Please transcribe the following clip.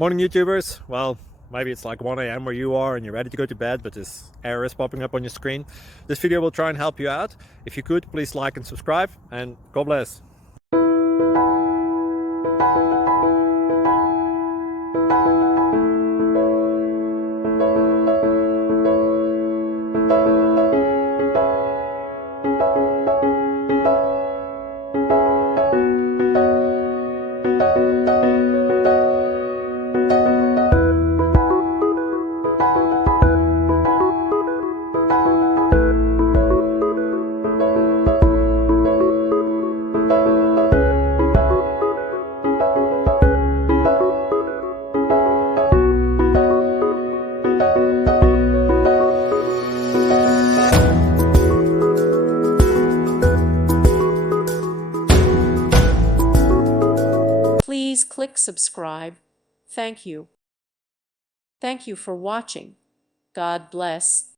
Morning YouTubers. Well, maybe it's like 1 a.m. where you are and you're ready to go to bed, but this error is popping up on your screen. This video will try and help you out. If you could, please like and subscribe, and God bless. Please click subscribe. Thank you. Thank you for watching. God bless.